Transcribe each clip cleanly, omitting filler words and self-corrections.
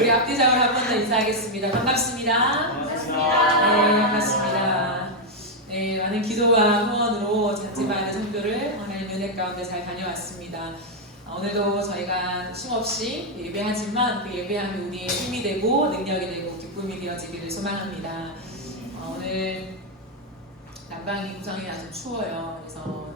우리 앞뒤장을 한 번 더 인사하겠습니다. 반갑습니다. 네, 반갑습니다. 네, 많은 기도와 후원으로 잔지바르 선교를 하나님 은혜 가운데 잘 다녀왔습니다. 오늘도 저희가 쉼없이 예배하지만 그 예배함이 우리의 힘이 되고 능력이 되고 기쁨이 되어지기를 소망합니다. 오늘 난방이 구성이 아주 추워요. 그래서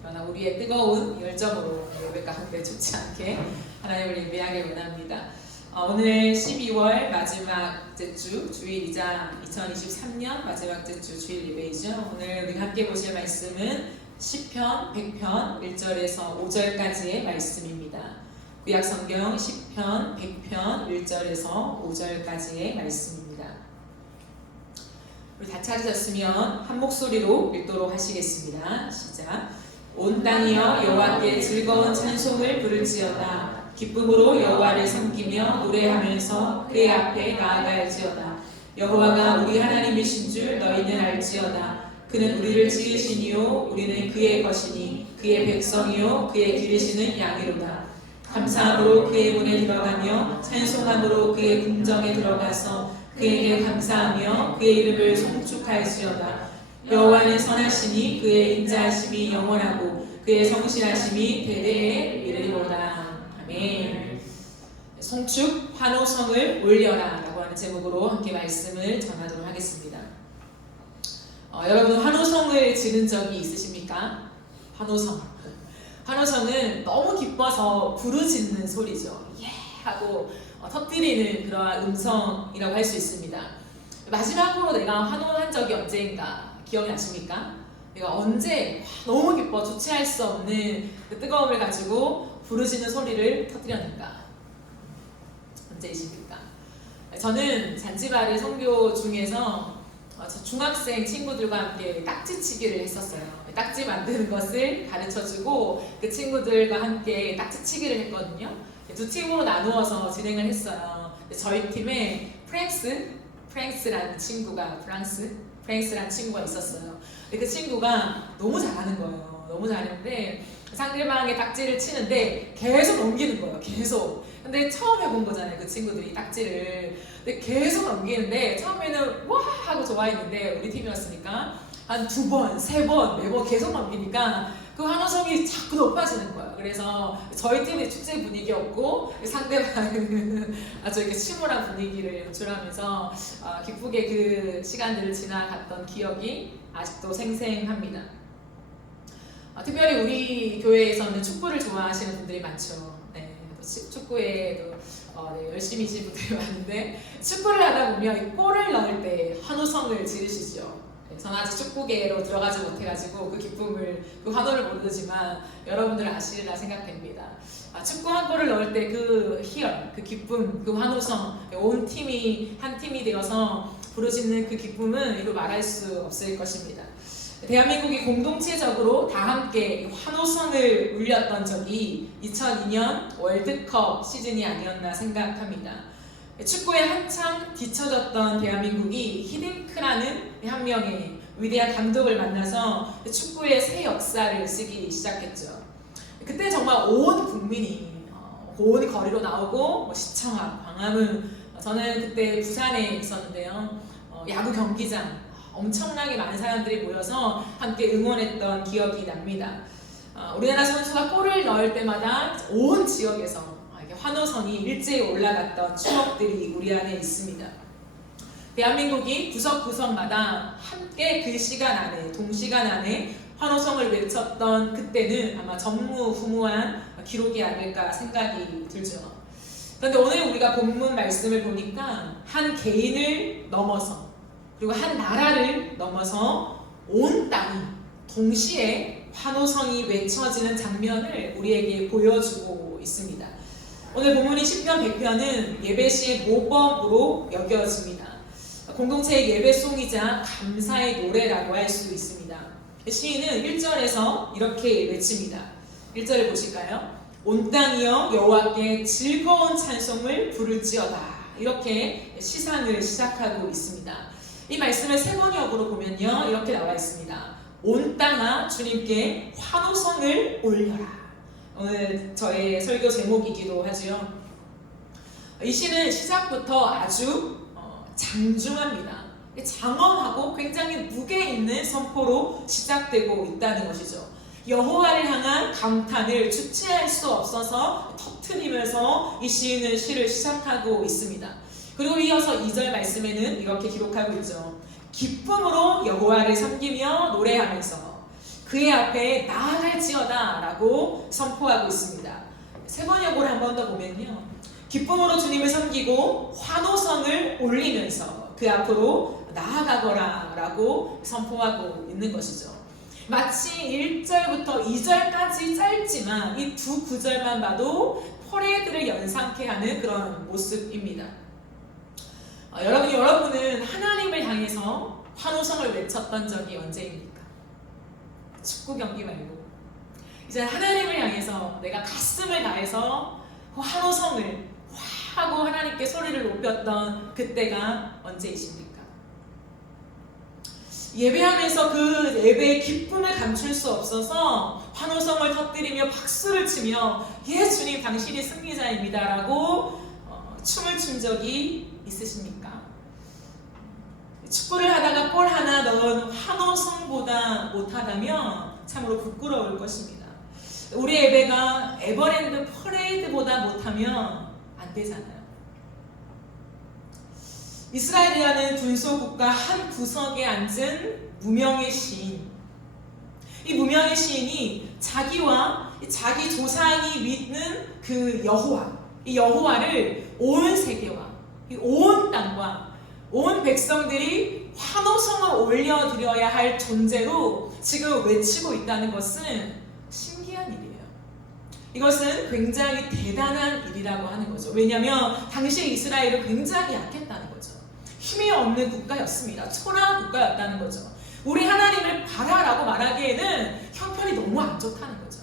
그러나 우리의 뜨거운 열정으로 예배 가운데 좋지 않게 하나님을 예배하길 원합니다. 오늘 12월 마지막 주 주일이자 2023년 마지막 주 주일 예배이죠. 오늘 우리 함께 보실 말씀은 시편 100편 1절에서 5절까지의 말씀입니다. 구약성경 시편 100편 1절에서 5절까지의 말씀입니다. 우리 다 찾으셨으면 한 목소리로 읽도록 하시겠습니다. 시작. 온 땅이여 여호와께 즐거운 찬송을 부를지어다. 기쁨으로 여호와를 섬기며 노래하면서 그의 앞에 나아갈지어다. 여호와가 우리 하나님이신 줄 너희는 알지어다. 그는 우리를 지으시니요 우리는 그의 것이니 그의 백성이요 그의 기르시는 양이로다. 감사함으로 그의 문에 들어가며 찬송함으로 그의 궁정에 들어가서 그에게 감사하며 그의 이름을 송축할지어다. 여호와는 선하시니 그의 인자하심이 영원하고 그의 성실하심이 대대에 이르리로다. 아멘. 송축 환호성을 올려라 라고 하는 제목으로 함께 말씀을 전하도록 하겠습니다. 여러분 환호성을 지른 적이 있으십니까? 환호성은 너무 기뻐서 부르짖는 소리죠. 예! 하고 터뜨리는 그러한 음성이라고 할 수 있습니다. 마지막으로 내가 환호한 적이 언제인가 기억이 나십니까? 내가 언제 너무 기뻐 주체할 수 없는 그 뜨거움을 가지고 부르짖는 소리를 터뜨렸는가? 언제이십니까? 저는 잔지바르 선교 중에서 중학생 친구들과 함께 딱지치기를 했었어요. 딱지 만드는 것을 가르쳐주고 그 친구들과 함께 딱지치기를 했거든요. 두 팀으로 나누어서 진행을 했어요. 저희 팀에 프랑스라는 친구가 있었어요. 그 친구가 너무 잘하는 거예요. 너무 잘하는데 상대방의 딱지를 치는데 계속 넘기는 거예요. 계속. 근데 처음 해본 거잖아요. 그 친구들이 딱지를. 근데 계속 넘기는데 처음에는 와 하고 좋아했는데 우리 팀이었으니까 한 2번, 3번, 매번 계속 넘기니까 그 환호성이 자꾸 높아지는 거예요. 그래서 저희 팀의 축제 분위기였고 상대방은 아주 이렇게 침울한 분위기를 연출하면서 기쁘게 그 시간들을 지나갔던 기억이 아직도 생생합니다. 특별히 우리 교회에서는 축구를 좋아하시는 분들이 많죠. 네, 축구에도 열심히 하시는 분들이 많은데 축구를 하다 보면 골을 넣을 때 환호성을 지르시죠. 저는 아직 축구계로 들어가지 못해가지고 그 기쁨을, 그 환호를 모르지만 여러분들 아시리라 생각됩니다. 축구 한 골을 넣을 때 그 희열, 그 기쁨, 그 환호성, 온 팀이 한 팀이 되어서 부르짖는 그 기쁨은 이루 말할 수 없을 것입니다. 대한민국이 공동체적으로 다 함께 환호성을 울렸던 적이 2002년 월드컵 시즌이 아니었나 생각합니다. 축구에 한창 뒤처졌던 대한민국이 히딩크라는 한 명의 위대한 감독을 만나서 축구의 새 역사를 쓰기 시작했죠. 그때 정말 온 국민이 온 거리로 나오고 시청하고 광화문, 저는 그때 부산에 있었는데요. 야구 경기장 엄청나게 많은 사람들이 모여서 함께 응원했던 기억이 납니다. 우리나라 선수가 골을 넣을 때마다 온 지역에서 환호성이 일제히 올라갔던 추억들이 우리 안에 있습니다. 대한민국이 구석구석마다 함께 그 시간 안에, 동시간 안에 환호성을 외쳤던 그때는 아마 전무후무한 기록이 아닐까 생각이 들죠. 그런데 오늘 우리가 본문 말씀을 보니까 한 개인을 넘어서 그리고 한 나라를 넘어서 온 땅이 동시에 환호성이 외쳐지는 장면을 우리에게 보여주고 있습니다. 오늘 본문인 시편 100편은 예배시의 모범으로 여겨집니다. 공동체의 예배송이자 감사의 노래라고 할 수 있습니다. 시인은 1절에서 이렇게 외칩니다. 1절을 보실까요? 온 땅이여 여호와께 즐거운 찬송을 부를지어다. 이렇게 시상을 시작하고 있습니다. 이 말씀을 세번역으로 보면요 이렇게 나와 있습니다. 온 땅아 주님께 환호성을 올려라. 오늘 저의 설교 제목이기도 하죠. 이 시는 시작부터 아주 장중합니다. 장엄하고 굉장히 무게 있는 선포로 시작되고 있다는 것이죠. 여호와를 향한 감탄을 주체할 수 없어서 터뜨리면서 이 시인은 시를 시작하고 있습니다. 그리고 이어서 2절 말씀에는 이렇게 기록하고 있죠. 기쁨으로 여호와를 섬기며 노래하면서 그의 앞에 나아갈지어다 라고 선포하고 있습니다. 세 번역을 한 번 더 보면요, 기쁨으로 주님을 섬기고 환호성을 올리면서 그 앞으로 나아가거라 라고 선포하고 있는 것이죠. 마치 1절부터 2절까지 짧지만 이 두 구절만 봐도 퍼레이드를 연상케 하는 그런 모습입니다. 여러분은 하나님을 향해서 환호성을 외쳤던 적이 언제입니까? 축구 경기 말고 이제 하나님을 향해서 내가 가슴을 다해서 환호성을 하고 하나님께 소리를 높였던 그때가 언제이십니까? 예배하면서 그 예배의 기쁨을 감출 수 없어서 환호성을 터뜨리며 박수를 치며 예 주님 당신이 승리자입니다 라고 춤을 춘 적이 있으십니까? 축구를 하다가 골 하나 넣은 환호성보다 못하다면 참으로 부끄러울 것입니다. 우리 예배가 에버랜드 퍼레이드보다 못하면 안 되잖아요. 이스라엘이라는 군소국가 한 구석에 앉은 무명의 시인, 이 무명의 시인이 자기와 자기 조상이 믿는 그 여호와, 이 여호와를 온 세계와 온 땅과 온 백성들이 환호성을 올려드려야 할 존재로 지금 외치고 있다는 것은 신기한 일이에요. 이것은 굉장히 대단한 일이라고 하는 거죠. 왜냐하면 당시 이스라엘은 굉장히 약했다는 거죠. 힘이 없는 국가였습니다. 초라한 국가였다는 거죠. 우리 하나님을 봐라라고 말하기에는 형편이 너무 안 좋다는 거죠.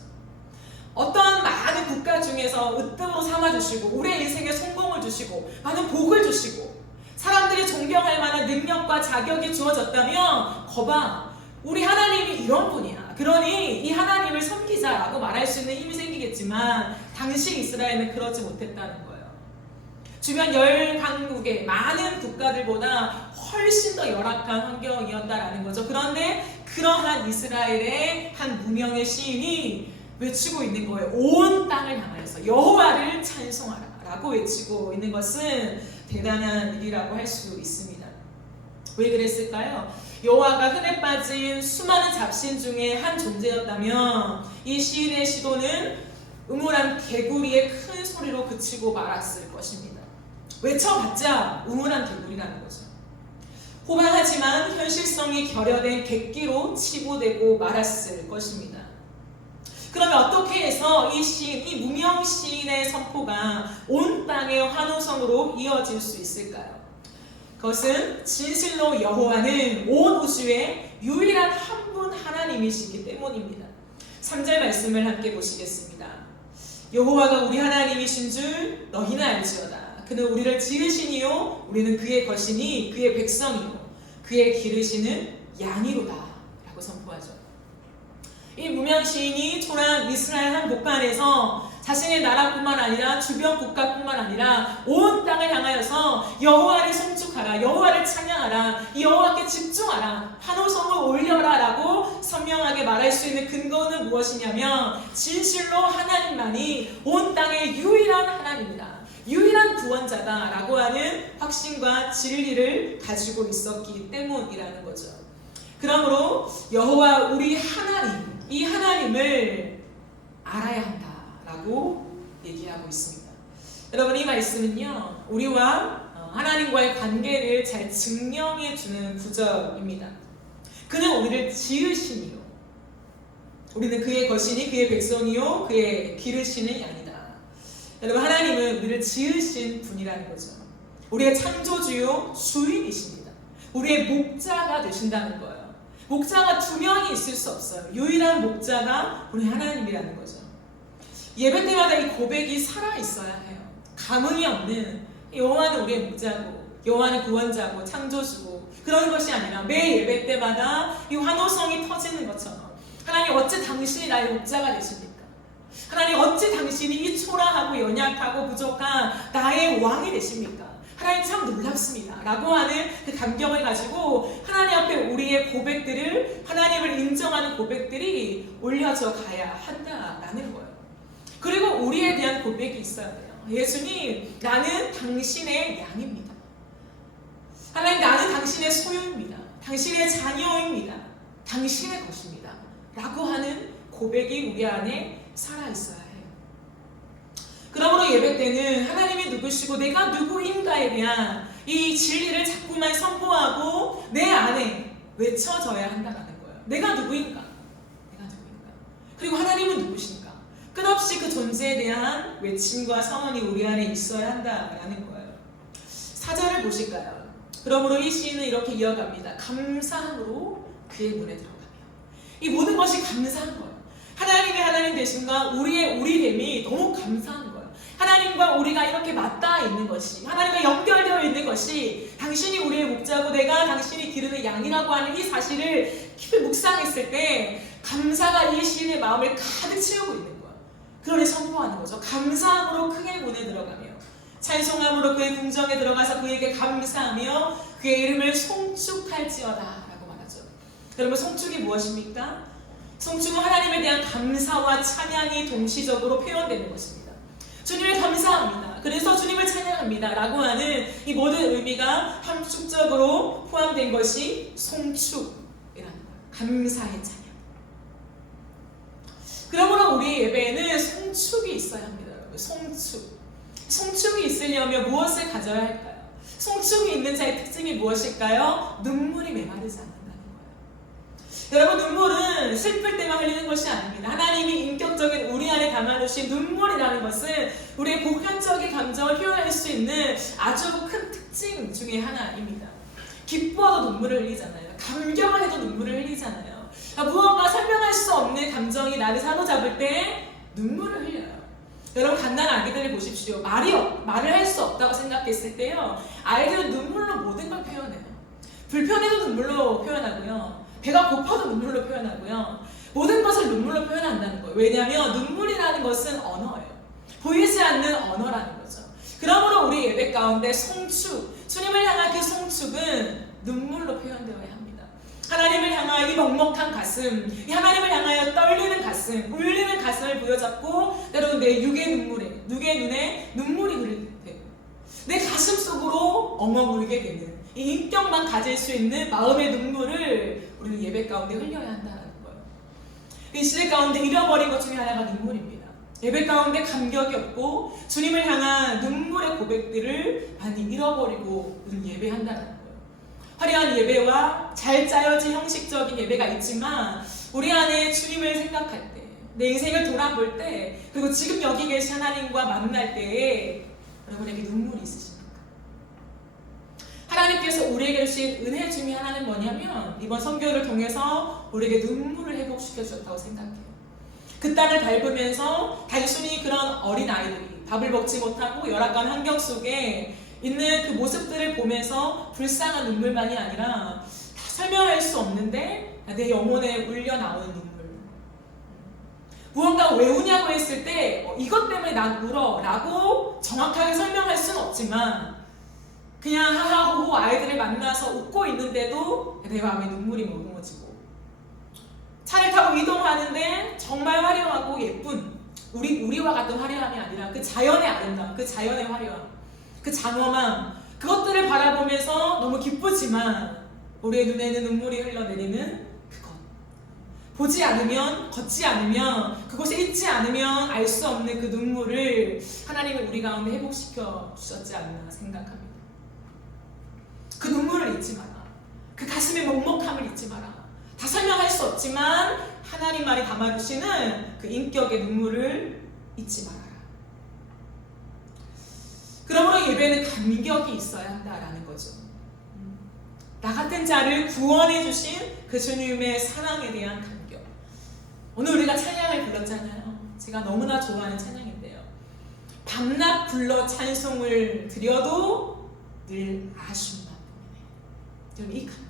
어떤 많은 국가 중에서 으뜸으로 삼아주시고 우리의 인생에 성공을 주시고 많은 복을 주시고 사람들이 존경할 만한 능력과 자격이 주어졌다면 거봐 우리 하나님이 이런 분이야. 그러니 이 하나님을 섬기자라고 말할 수 있는 힘이 생기겠지만 당시 이스라엘은 그러지 못했다는 거예요. 주변 10강국의 많은 국가들보다 훨씬 더 열악한 환경이었다라는 거죠. 그런데 그러한 이스라엘의 한 무명의 시인이 외치고 있는 거예요. 온 땅을 향하여서 여호와를 찬송하라 라고 외치고 있는 것은 대단한 일이라고 할 수 있습니다. 왜 그랬을까요? 여호와가 흔해 빠진 수많은 잡신 중에 한 존재였다면 이 시인의 시도는 음울한 개구리의 큰 소리로 그치고 말았을 것입니다. 외쳐봤자 음울한 개구리라는 거죠. 호방하지만 현실성이 결여된 객기로 치부되고 말았을 것입니다. 그러면 어떻게 해서 이 시인, 이 무명 시인의 선포가 온 땅의 환호성으로 이어질 수 있을까요? 그것은 진실로 여호와는 온 우주의 유일한 한 분 하나님이시기 때문입니다. 3절 말씀을 함께 보시겠습니다. 여호와가 우리 하나님이신 줄 너희는 알지어다. 그는 우리를 지으시니요 우리는 그의 것이니 그의 백성이요 그의 기르시는 양이로다 라고 선포하죠. 이 무명 시인이 초라한 이스라엘 한 목간에서 자신의 나라뿐만 아니라 주변 국가뿐만 아니라 온 땅을 향하여서 여호와를 송축하라, 여호와를 찬양하라, 이 여호와께 집중하라, 환호성을 올려라 라고 선명하게 말할 수 있는 근거는 무엇이냐면 진실로 하나님만이 온 땅의 유일한 하나님이다, 유일한 구원자다 라고 하는 확신과 진리를 가지고 있었기 때문이라는 거죠. 그러므로 여호와 우리 하나님, 이 하나님을 알아야 한다 라고 얘기하고 있습니다. 여러분 이 말씀은요 우리와 하나님과의 관계를 잘 증명해 주는 구절입니다. 그는 우리를 지으시니요 우리는 그의 것이니 그의 백성이요 그의 기르시는 양이다. 여러분 하나님은 우리를 지으신 분이라는 거죠. 우리의 창조주요 주인이십니다. 우리의 목자가 되신다는 거예요. 목자가 두 명이 있을 수 없어요. 유일한 목자가 우리 하나님이라는 거죠. 예배 때마다 이 고백이 살아있어야 해요. 감흥이 없는 여호와는 우리의 목자고 여호와는 구원자고 창조주고 그런 것이 아니라 매 예배 때마다 이 환호성이 터지는 것처럼 하나님 어째 당신이 나의 목자가 되십니까? 하나님 어찌 당신이 이 초라하고 연약하고 부족한 나의 왕이 되십니까? 하나님 참 놀랍습니다 라고 하는 그 감격을 가지고 하나님 앞에 우리의 고백들을, 하나님을 인정하는 고백들이 올려져 가야 한다라는 거예요. 그리고 우리에 대한 고백이 있어야 돼요. 예수님, 나는 당신의 양입니다. 하나님, 나는 당신의 소유입니다. 당신의 자녀입니다. 당신의 것입니다 라고 하는 고백이 우리 안에 살아있어야 해요. 그러므로 예배 때는 하나님이 누구시고 내가 누구인가에 대한 이 진리를 자꾸만 선포하고 내 안에 외쳐져야 한다는 거예요. 내가 누구인가? 내가 누구인가? 그리고 하나님은 누구신가? 끝없이 그 존재에 대한 외침과 선언이 우리 안에 있어야 한다라는 거예요. 4절을 보실까요? 그러므로 이 시인은 이렇게 이어갑니다. 감사함으로 그의 문에 들어가며. 이 모든 것이 감사한 거예요. 하나님의 하나님 되심과 우리의 우리됨이 너무 감사한 거예요. 하나님과 우리가 이렇게 맞닿아 있는 것이, 하나님과 연결되어 있는 것이, 당신이 우리의 목자고 내가 당신이 기르는 양이라고 하는 이 사실을 깊이 묵상했을 때 감사가 이 시인의 마음을 가득 채우고 있는 거예요. 그러니 선포하는 거죠. 감사함으로 크게 문에 들어가며 찬송함으로 그의 궁정에 들어가서 그에게 감사하며 그의 이름을 송축할지어다 라고 말하죠. 여러분, 송축이 무엇입니까? 송축은 하나님에 대한 감사와 찬양이 동시적으로 표현되는 것입니다. 주님을 감사합니다. 그래서 주님을 찬양합니다 라고 하는 이 모든 의미가 함축적으로 포함된 것이 송축이라는 거예요. 감사의 찬양. 그러므로 우리 예배에는 송축이 있어야 합니다. 여러분, 송축. 송축이 있으려면 무엇을 가져야 할까요? 송축이 있는 자의 특징이 무엇일까요? 눈물이 메마르지 않는다는 거예요. 여러분, 눈물은 슬플 때만 흘리는 것이 아닙니다. 하나님이 인격적인 우리 안에 담아놓으신 눈물이라는 것은 우리의 보편적인 감정을 표현할 수 있는 아주 큰 특징 중에 하나입니다. 기뻐도 눈물을 흘리잖아요. 감격을 해도 눈물을 흘리잖아요. 무언가 설명할 수 없는 감정이 나를 사로잡을 때 눈물을 흘려요. 여러분, 갓난 아기들을 보십시오. 말을 할 수 없다고 생각했을 때요, 아이들은 눈물로 모든 걸 표현해요. 불편해도 눈물로 표현하고요, 배가 고파도 눈물로 표현하고요, 모든 것을 눈물로 표현한다는 거예요. 왜냐하면 눈물이라는 것은 언어예요. 보이지 않는 언어라는 거죠. 그러므로 우리 예배 가운데 송축, 주님을 향한 그 송축은 눈물로 표현되어야 합니다. 하나님을 향하여 이 먹먹한 가슴, 이 하나님을 향하여 떨리는 가슴, 울리는 가슴을 부여잡고 때로는 내 육의 눈에 눈물이 흐를 때, 내 가슴 속으로 엉엉 울게 되는 이 인격만 가질 수 있는 마음의 눈물을 우리는 예배 가운데 흘려야 한다는 거예요. 이 시대 가운데 잃어버린 것 중에 하나가 눈물입니다. 예배 가운데 감격이 없고 주님을 향한 눈물의 고백들을 많이 잃어버리고 우리는 예배한다는 거예요. 화려한 예배와 잘 짜여진 형식적인 예배가 있지만 우리 안에 주님을 생각할 때, 내 인생을 돌아볼 때, 그리고 지금 여기 계신 하나님과 만날 때에 여러분에게 눈물이 있으십니까? 하나님께서 우리에게 주신 은혜 중에 하나는 뭐냐면 이번 선교를 통해서 우리에게 눈물을 회복시켜 주셨다고 생각해요. 그 땅을 밟으면서 단순히 그런 어린 아이들이 밥을 먹지 못하고 열악한 환경 속에 있는 그 모습들을 보면서 불쌍한 눈물만이 아니라 다 설명할 수 없는데 내 영혼에 울려 나오는 눈물. 무언가 왜 우냐고 했을 때 이것 때문에 난 울어 라고 정확하게 설명할 수는 없지만 그냥 하하호호 아이들을 만나서 웃고 있는데도 내 마음에 눈물이 머금어지고, 차를 타고 이동하는데 정말 화려하고 예쁜 우리와 같은 화려함이 아니라 그 자연의 아름다움, 그 자연의 화려함, 그 장엄함, 그것들을 바라보면서 너무 기쁘지만 우리의 눈에는 눈물이 흘러내리는 그것. 보지 않으면, 걷지 않으면, 그곳에 있지 않으면 알 수 없는 그 눈물을 하나님은 우리 가운데 회복시켜 주셨지 않나 생각합니다. 그 눈물을 잊지 마라. 그 가슴의 먹먹함을 잊지 마라. 다 설명할 수 없지만 하나님만이 담아주시는 그 인격의 눈물을 잊지 마라. 그러므로 예배는 감격이 있어야 한다라는 거죠. 나 같은 자를 구원해 주신 그 주님의 사랑에 대한 감격. 오늘 우리가 찬양을 불렀잖아요. 제가 너무나 좋아하는 찬양인데요. 밤낮 불러 찬송을 드려도 늘 아쉬움만 보이네. 여러분, 이 감격.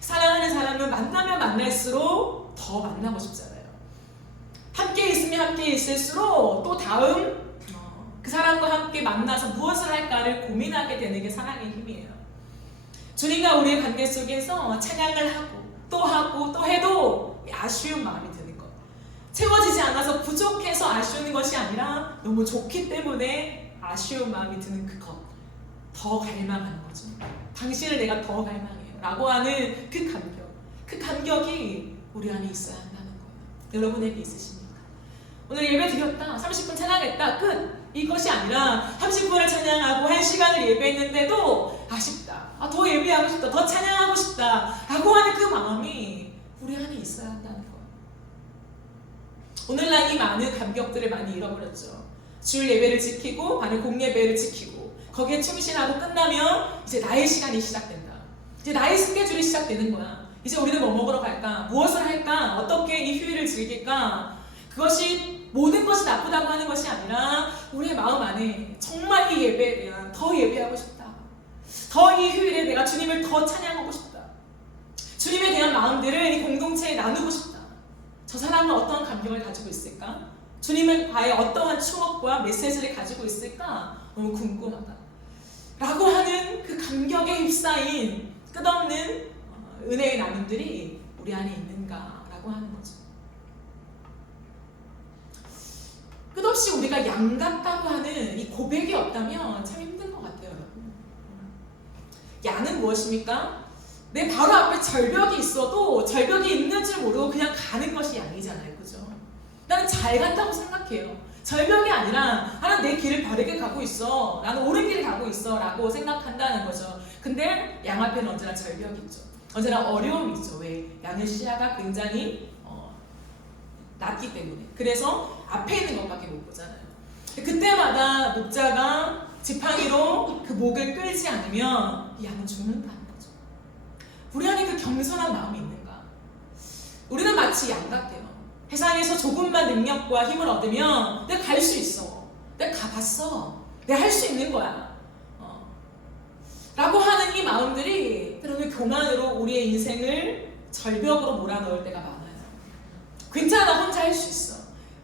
사랑하는 사람은 만나면 만날수록 더 만나고 싶잖아요. 함께 있으면 함께 있을수록 또 다음 그 사람과 함께 만나서 무엇을 할까를 고민하게 되는 게 사랑의 힘이에요. 주님과 우리의 관계 속에서 찬양을 하고 또 해도 아쉬운 마음이 드는 것. 채워지지 않아서 부족해서 아쉬운 것이 아니라 너무 좋기 때문에 아쉬운 마음이 드는 그것. 더 갈망하는 거죠. 당신을 내가 더 갈망해요 라고 하는 그 감격. 그 감격이 우리 안에 있어야 한다는 거예요. 여러분에게 있으십니까? 오늘 예배 드렸다. 30분 찬양했다. 끝. 이것이 아니라 30분을 찬양하고 1시간을 예배했는데도 아쉽다. 더 예배하고 싶다. 더 찬양하고 싶다. 라고 하는 그 마음이 우리 안에 있어야 한다는 거예요. 오늘날 이 많은 감격들을 많이 잃어버렸죠. 주일 예배를 지키고 많은 공예배를 지키고 거기에 충실하고 끝나면 이제 나의 시간이 시작된다. 이제 나의 스케줄이 시작되는 거야. 이제 우리는 뭐 먹으러 갈까? 무엇을 할까? 어떻게 이 휴일을 즐길까? 그것이 모든 것이 나쁘다고 하는 것이 아니라 우리의 마음 안에 정말 이 예배에 대한 더 예배하고 싶다. 더 이 휴일에 내가 주님을 더 찬양하고 싶다. 주님에 대한 마음들을 이 공동체에 나누고 싶다. 저 사람은 어떤 감격을 가지고 있을까? 주님은 과연 어떠한 추억과 메시지를 가지고 있을까? 너무 궁금하다. 라고 하는 그 감격에 휩싸인 끝없는 은혜의 나눔들이 우리 안에 있는가라고 하는 거죠. 끝없이 우리가 양 같다고 하는 이 고백이 없다면 참 힘든 것 같아요, 여러분. 양은 무엇입니까? 내 바로 앞에 절벽이 있어도 절벽이 있는 줄 모르고 그냥 가는 것이 양이잖아요, 그죠? 나는 잘 간다고 생각해요. 절벽이 아니라 나는 내 길을 바르게 가고 있어. 나는 옳은 길을 가고 있어. 라고 생각한다는 거죠. 근데 양 앞에는 언제나 절벽이 있죠. 언제나 어려움이 있죠. 왜? 양의 시야가 굉장히 낮기 때문에. 그래서 앞에 있는 것밖에 못 보잖아요. 그때마다 목자가 지팡이로 그 목을 끌지 않으면 이 양은 죽는다는 거죠. 우리 안에 그 겸손한 마음이 있는가? 우리는 마치 양 같아요. 세상에서 조금만 능력과 힘을 얻으면 내가 갈 수 있어. 내가 가봤어. 내가 할 수 있는 거야. 라고 하는 이 마음들이 때로는 교만으로 우리의 인생을 절벽으로 몰아넣을 때가 많아요. 괜찮아, 나 혼자 할 수 있어.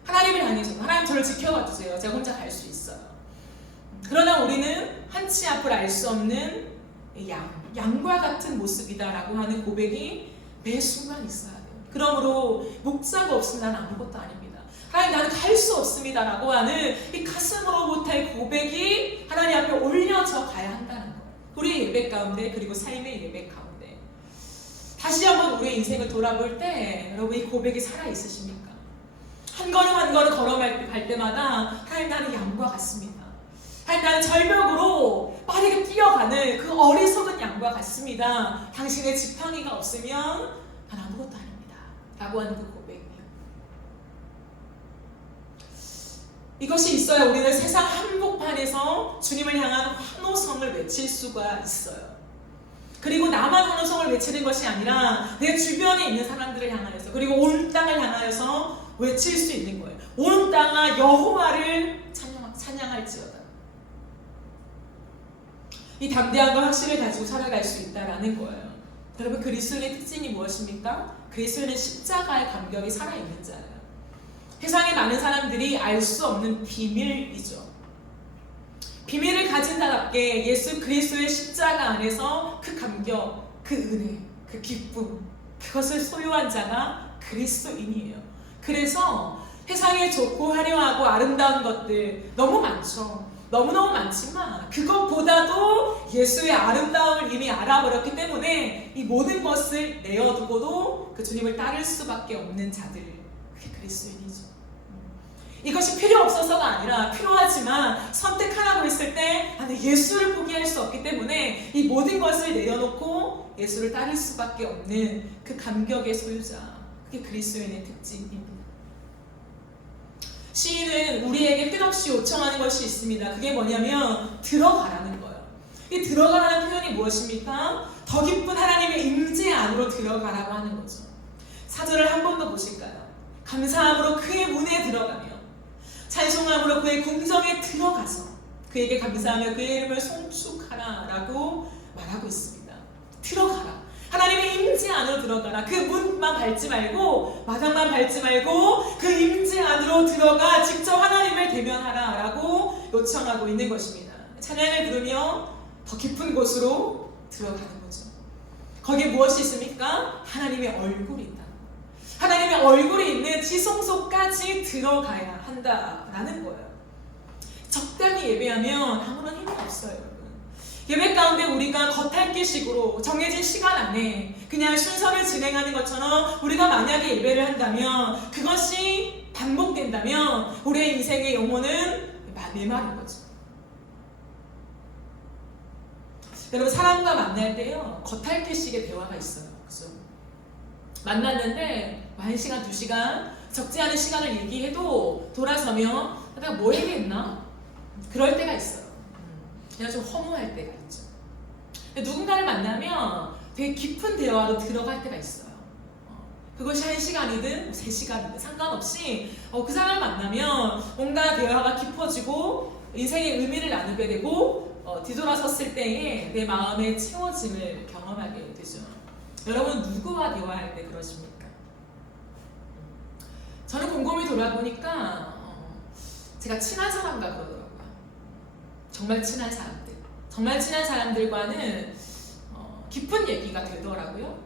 하나님을 향해서 하나님 저를 지켜봐 주세요. 제가 혼자 갈 수 있어요. 그러나 우리는 한치 앞을 알 수 없는 양과 같은 모습이다라고 하는 고백이 매 순간 있어야 돼요. 그러므로 목자가 없으면 난 아무것도 아닙니다. 하나님 나는 갈 수 없습니다 라고 하는 이 가슴으로부터의 고백이 하나님 앞에 올려져 가야 한다는 거예요. 우리의 예배 가운데 그리고 삶의 예배 가운데 다시 한번 우리의 인생을 돌아볼 때 여러분 이 고백이 살아있으십니까? 한 걸음 한 걸음 걸어갈 때마다 하나님 나는 양과 같습니다. 하나님 나는 절벽으로 빠르게 뛰어가는 그 어리석은 양과 같습니다. 당신의 지팡이가 없으면 난 아무것도 아닙니다 라고 하는 그 고백이에요. 이것이 있어야 우리는 세상 한복판에서 주님을 향한 환호성을 외칠 수가 있어요. 그리고 나만 환호성을 외치는 것이 아니라 내 주변에 있는 사람들을 향하여서 그리고 온 땅을 향하여서 외칠 수 있는 거예요. 온 땅아 여호와를 찬양할지어다. 이 담대함과 확신을 가지고 살아갈 수 있다라는 거예요. 여러분 그리스도인의 특징이 무엇입니까? 그리스도인은 십자가의 감격이 살아있는 자예요. 세상에 많은 사람들이 알 수 없는 비밀이죠. 비밀을 가진 자답게 예수 그리스도의 십자가 안에서 그 감격, 그 은혜, 그 기쁨 그것을 소유한 자가 그리스도인이에요. 그래서 세상에 좋고 화려하고 아름다운 것들 너무 많죠. 너무너무 많지만 그것보다도 예수의 아름다움을 이미 알아버렸기 때문에 이 모든 것을 내어두고도 그 주님을 따를 수밖에 없는 자들 그게 그리스도인이죠. 이것이 필요 없어서가 아니라 필요하지만 선택하라고 했을 때 나는 예수를 포기할 수 없기 때문에 이 모든 것을 내려놓고 예수를 따를 수밖에 없는 그 감격의 소유자 그게 그리스도인의 특징입니다. 시인은 우리에게 끝없이 요청하는 것이 있습니다. 그게 뭐냐면 들어가라는 거예요. 이 들어가라는 표현이 무엇입니까? 더 깊은 하나님의 임재 안으로 들어가라고 하는 거죠. 4절을 한 번 더 보실까요? 감사함으로 그의 문에 들어가며 찬송함으로 그의 궁정에 들어가서 그에게 감사하며 그의 이름을 송축하라 라고 말하고 있습니다. 들어가라. 하나님의 임재 안으로 들어가라. 그 문만 밟지 말고 마당만 밟지 말고 그 임재 안으로 들어가 직접 하나님을 대면하라 라고 요청하고 있는 것입니다. 찬양을 부르며 더 깊은 곳으로 들어가는 거죠. 거기에 무엇이 있습니까? 하나님의 얼굴이 있다. 하나님의 얼굴이 있는 지성소까지 들어가야 한다라는 거예요. 적당히 예배하면 아무런 힘이 없어요, 여러분. 예배 가운데 우리가 겉핥기식으로 정해진 시간 안에 그냥 순서를 진행하는 것처럼 우리가 만약에 예배를 한다면 그것이 반복된다면 우리의 인생의 영혼은 메마른 거죠. 여러분, 사람과 만날 때요 겉핥기식의 대화가 있어요. 그죠? 만났는데 1시간, 2시간 적지 않은 시간을 얘기해도 돌아서면 내가 뭐 얘기했나? 그럴 때가 있어요. 그냥 좀 허무할 때가 있죠. 누군가를 만나면 되게 깊은 대화로 들어갈 때가 있어요. 그것이 1시간이든 3시간이든 상관없이 그 사람을 만나면 뭔가 대화가 깊어지고 인생의 의미를 나누게 되고 뒤돌아섰을 때에 내 마음의 채워짐을 경험하게 되죠. 여러분, 누구와 대화할 때 그러십니까? 저는 곰곰이 돌아보니까 제가 친한 사람과 그러더라고요. 정말 친한 사람들. 정말 친한 사람들과는 깊은 얘기가 되더라고요.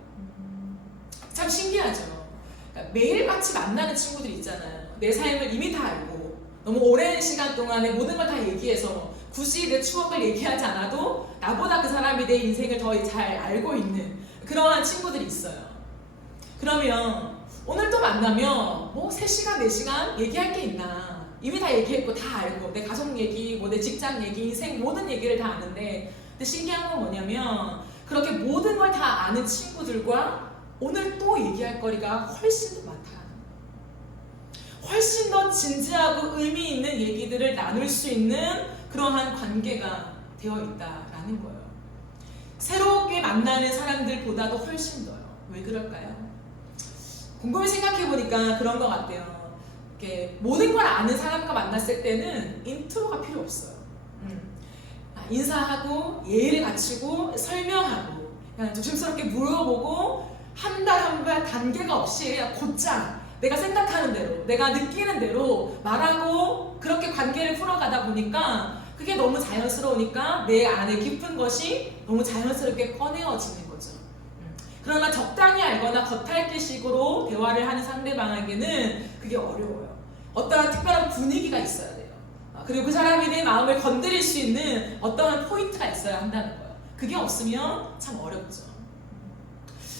참 신기하죠. 그러니까 매일같이 만나는 친구들 있잖아요. 내 삶을 이미 다 알고 너무 오랜 시간 동안에 모든 걸 다 얘기해서 굳이 내 추억을 얘기하지 않아도 나보다 그 사람이 내 인생을 더 잘 알고 있는 그러한 친구들이 있어요. 그러면 오늘 또 만나면 뭐 3시간, 4시간 얘기할 게 있나. 이미 다 얘기했고 다 알고 내 가족 얘기, 뭐 내 직장 얘기, 인생 모든 얘기를 다 아는데 근데 신기한 건 뭐냐면 그렇게 모든 걸 다 아는 친구들과 오늘 또 얘기할 거리가 훨씬 더 많다. 훨씬 더 진지하고 의미 있는 얘기들을 나눌 수 있는 그러한 관계가 되어 있다라는 거예요. 새롭게 만나는 사람들보다도 훨씬 더요. 왜 그럴까요? 곰곰이 생각해보니까 그런 것 같아요. 이렇게 모든 걸 아는 사람과 만났을 때는 인트로가 필요 없어요. 인사하고 예의를 갖추고 설명하고 그냥 조심스럽게 물어보고 한 발 한 발 단계가 없이 그냥 곧장 내가 생각하는 대로 내가 느끼는 대로 말하고 그렇게 관계를 풀어가다 보니까 그게 너무 자연스러우니까 내 안에 깊은 것이 너무 자연스럽게 꺼내어지는 거죠. 그러나 적당히 알거나 겉핥기식으로 대화를 하는 상대방에게는 그게 어려워요. 어떠한 특별한 분위기가 있어야 돼요. 그리고 그 사람이 내 마음을 건드릴 수 있는 어떠한 포인트가 있어야 한다는 거예요. 그게 없으면 참 어렵죠.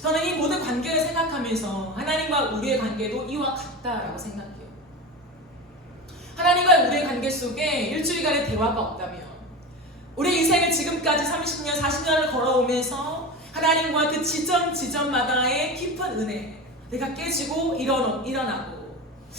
저는 이 모든 관계를 생각하면서 하나님과 우리의 관계도 이와 같다라고 생각해요. 하나님과 우리의 관계 속에 일주일간의 대화가 없다면 우리 인생을 지금까지 30년, 40년을 걸어오면서 하나님과 그 지점마다의 깊은 은혜 내가 깨지고 일어나고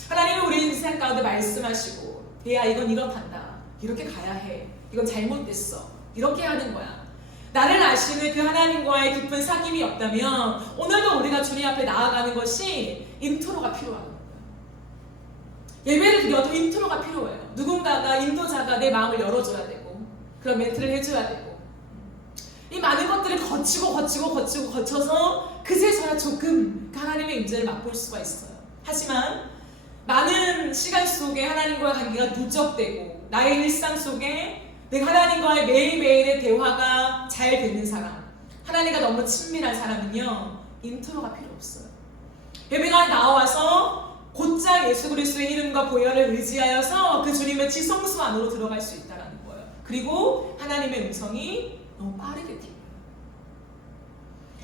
하나님은 우리 인생 가운데 말씀하시고 얘야 이건 이렇단다. 이렇게 가야 해. 이건 잘못됐어. 이렇게 하는 거야. 나를 아시는 그 하나님과의 깊은 사귐이 없다면 오늘도 우리가 주님 앞에 나아가는 것이 인트로가 필요한 거예요. 예배를 드려도 인트로가 필요해요. 누군가가 인도자가 내 마음을 열어줘야 되고 그런 멘트를 해줘야 되고 이 많은 것들을 거쳐서 그제서야 조금 그 하나님의 임재를 맛볼 수가 있어요. 하지만 많은 시간 속에 하나님과의 관계가 누적되고 나의 일상 속에 내가 하나님과의 매일매일의 대화가 잘 되는 사람, 하나님과 너무 친밀한 사람은요 인트로가 필요 없어요. 예배가 나와서 곧장 예수 그리스도의 이름과 보혈을 의지하여서 그 주님의 지성소 안으로 들어갈 수 있다는 거예요. 그리고 하나님의 음성이 너무 빠르게 들려요.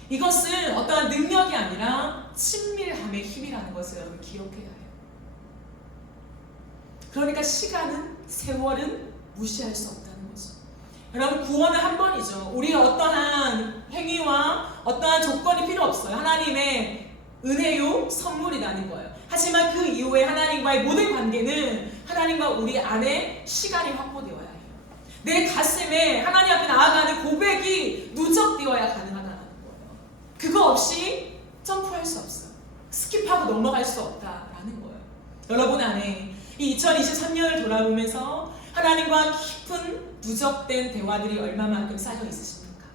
이것은 어떠한 능력이 아니라 친밀함의 힘이라는 것을 여러분 기억해야 해요. 그러니까 시간은, 세월은 무시할 수 없다는 거죠. 여러분, 구원은 한 번이죠. 우리의 어떠한 행위와 어떠한 조건이 필요 없어요. 하나님의 은혜요 선물이라는 거예요. 하지만 그 이후에 하나님과의 모든 관계는 하나님과 우리 안에 시간이 확보되어야 해요. 내 가슴에 하나님 앞에 나아가는 고백이 누적되어야 가능하다는 거예요. 그거 없이 점프할 수 없어요. 스킵하고 넘어갈 수 없다라는 거예요. 여러분 안에 이 2023년을 돌아보면서 하나님과 깊은 누적된 대화들이 얼마만큼 쌓여 있으십니까?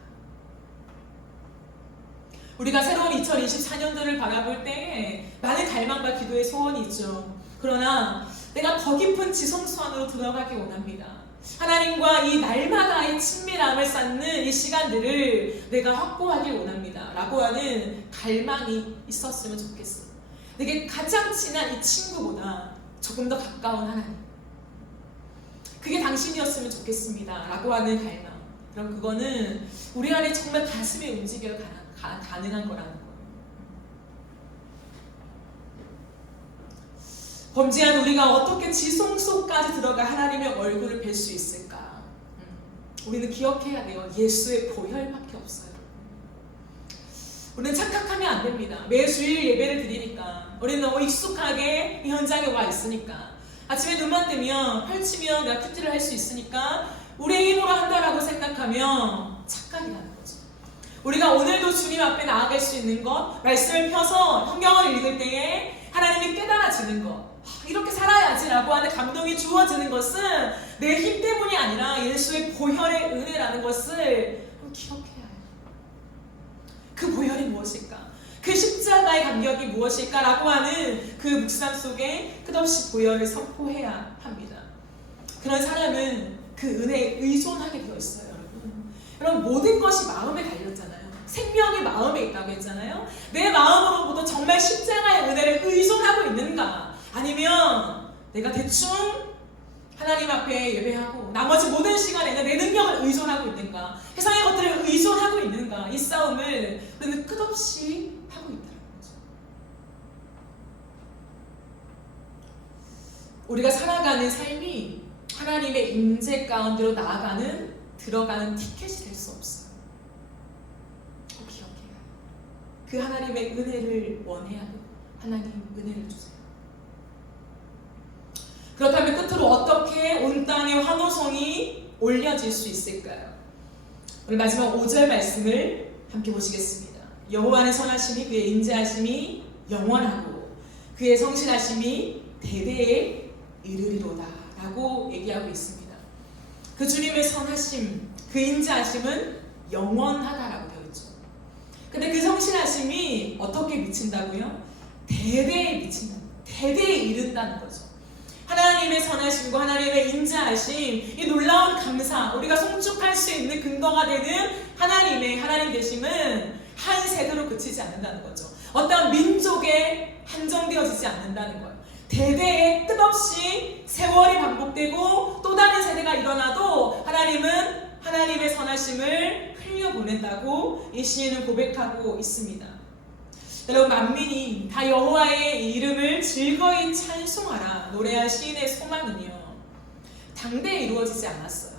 우리가 새로운 2024년도를 바라볼 때 많은 갈망과 기도의 소원이 있죠. 그러나 내가 더 깊은 지성소 안으로 들어가기 원합니다. 하나님과 이 날마다의 친밀함을 쌓는 이 시간들을 내가 확보하길 원합니다. 라고 하는 갈망이 있었으면 좋겠어요. 내게 가장 친한 이 친구보다 조금 더 가까운 하나님, 그게 당신이었으면 좋겠습니다. 라고 하는 갈망. 그럼 그거는 우리 안에 정말 가슴이 움직여야 가능한 거라는 거예요. 범죄한 우리가 어떻게 지성소까지 들어가 하나님의 얼굴을 뵐 수 있을까? 우리는 기억해야 돼요. 예수의 보혈밖에 없어요. 우리는 착각하면 안 됩니다. 매 주일 예배를 드리니까, 우리는 너무 익숙하게 이 현장에 와 있으니까, 아침에 눈만 뜨면 펼치면 내가 큐티를 할 수 있으니까 우리의 힘으로 한다라고 생각하면 착각이라는 거죠. 우리가 오늘도 주님 앞에 나아갈 수 있는 것, 말씀을 펴서 성경을 읽을 때에 하나님이 깨달아지는 것, 이렇게 살아야지라고 하는 감동이 주어지는 것은 내 힘 때문이 아니라 예수의 보혈의 은혜라는 것을 기억해야 해요. 그 보혈이 무엇일까? 그 십자가의 감격이 무엇일까라고 하는 그 묵상 속에 끝없이 보혈을 선포해야 합니다. 그런 사람은 그 은혜에 의존하게 되어 있어요, 여러분. 여러분, 모든 것이 마음에 달렸잖아요. 생명이 마음에 있다고 했잖아요. 내 마음으로부터 정말 십자가의 은혜를 의존하고 있는가? 아니면 내가 대충 하나님 앞에 예배하고 나머지 모든 시간에는 내 능력을 의존하고 있는가? 세상의 것들을 의존하고 있는가? 이 싸움을 우리는 끝없이 하고 있다는 거죠. 우리가 살아가는 삶이 하나님의 임재 가운데로 들어가는 티켓이 될 수 없어요. 꼭 기억해요. 그 하나님의 은혜를 원해야 돼요. 하나님 은혜를 주세요. 그렇다면 끝으로 어떻게 온 땅의 환호성이 올려질 수 있을까요? 오늘 마지막 5절 말씀을 함께 보시겠습니다. 여호와는 선하심이 그의 인자하심이 영원하고 그의 성실하심이 대대에 이르리로다 라고 얘기하고 있습니다. 그 주님의 선하심, 그 인자하심은 영원하다라고 되어 있죠. 근데 그 성실하심이 어떻게 미친다고요? 대대에 미친다. 대대에 이른다는 거죠. 하나님의 선하심과 하나님의 인자하심, 이 놀라운 감사, 우리가 송축할 수 있는 근거가 되는 하나님 되심은 한 세대로 그치지 않는다는 거죠. 어떤 민족에 한정되어지지 않는다는 거예요. 대대에 끝없이 세월이 반복되고 또 다른 세대가 일어나도 하나님은 하나님의 선하심을 흘려보낸다고 이 시인은 고백하고 있습니다. 여러분, 만민이 다 여호와의 이름을 즐거이 찬송하라 노래한 시인의 소망은요, 당대에 이루어지지 않았어요.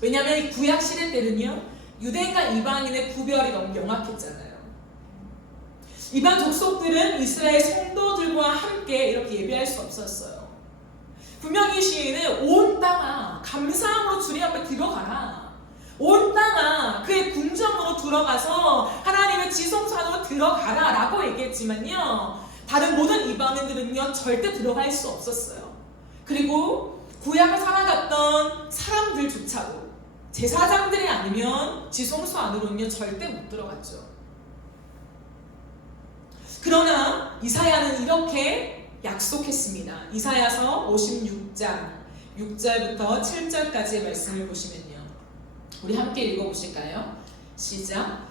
왜냐하면 이 구약 시대 때는요, 유대인과 이방인의 구별이 너무 명확했잖아요. 이방 족속들은 이스라엘 성도들과 함께 이렇게 예배할 수 없었어요. 분명히 시인은 온 땅아 감사함으로 주님 앞에 들어가라, 온 땅아 그의 궁정으로 들어가서 하나님의 지성소 안으로 들어가라 라고 얘기했지만요, 다른 모든 이방인들은요 절대 들어갈 수 없었어요. 그리고 구약을 살아갔던 사람들조차도 제사장들이 아니면 지성소 안으로는요 절대 못 들어갔죠. 그러나 이사야는 이렇게 약속했습니다. 이사야서 56장 6절부터 7절까지의 말씀을 보시면요, 우리 함께 읽어보실까요? 시작.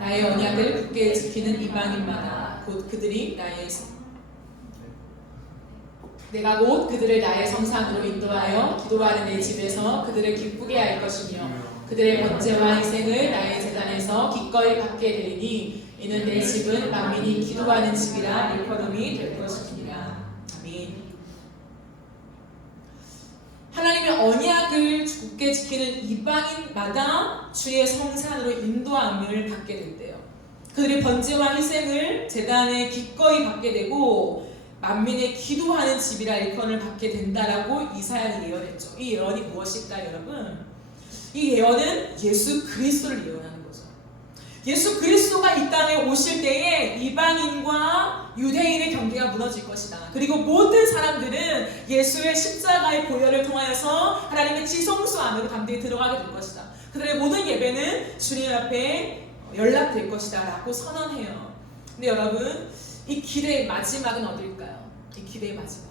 나의 언약을 굳게 지키는 이방인마다 곧 그들이 내가 곧 그들을 나의 성산으로 인도하여 기도하는 내 집에서 그들을 기쁘게 할 것이며 그들의 번제와 희생을 나의 제단에서 기꺼이 받게 되리니 이는 내 집은 만민이 기도하는 집이라 일컬음이 될 것이니라. 아멘. 하나님의 언약을 굳게 지키는 이방인마다 주의 성산으로 인도함을 받게 된대요. 그들의 번제와 희생을 제단에 기꺼이 받게 되고 만민의 기도하는 집이라 일컬음을 받게 된다라고 이사야는 예언했죠. 이 예언이 무엇일까, 여러분? 이 예언은 예수 그리스도를 예언하는 거죠. 예수 그리스도가 이 땅에 오실 때에 이방인과 유대인의 경계가 무너질 것이다. 그리고 모든 사람들은 예수의 십자가의 보혈을 통하여서 하나님의 지성소 안으로 담대히 들어가게 될 것이다. 그들의 모든 예배는 주님 앞에 연락될 것이다 라고 선언해요. 근데 여러분, 이 길의 마지막은 어딜까요? 이 길의 마지막,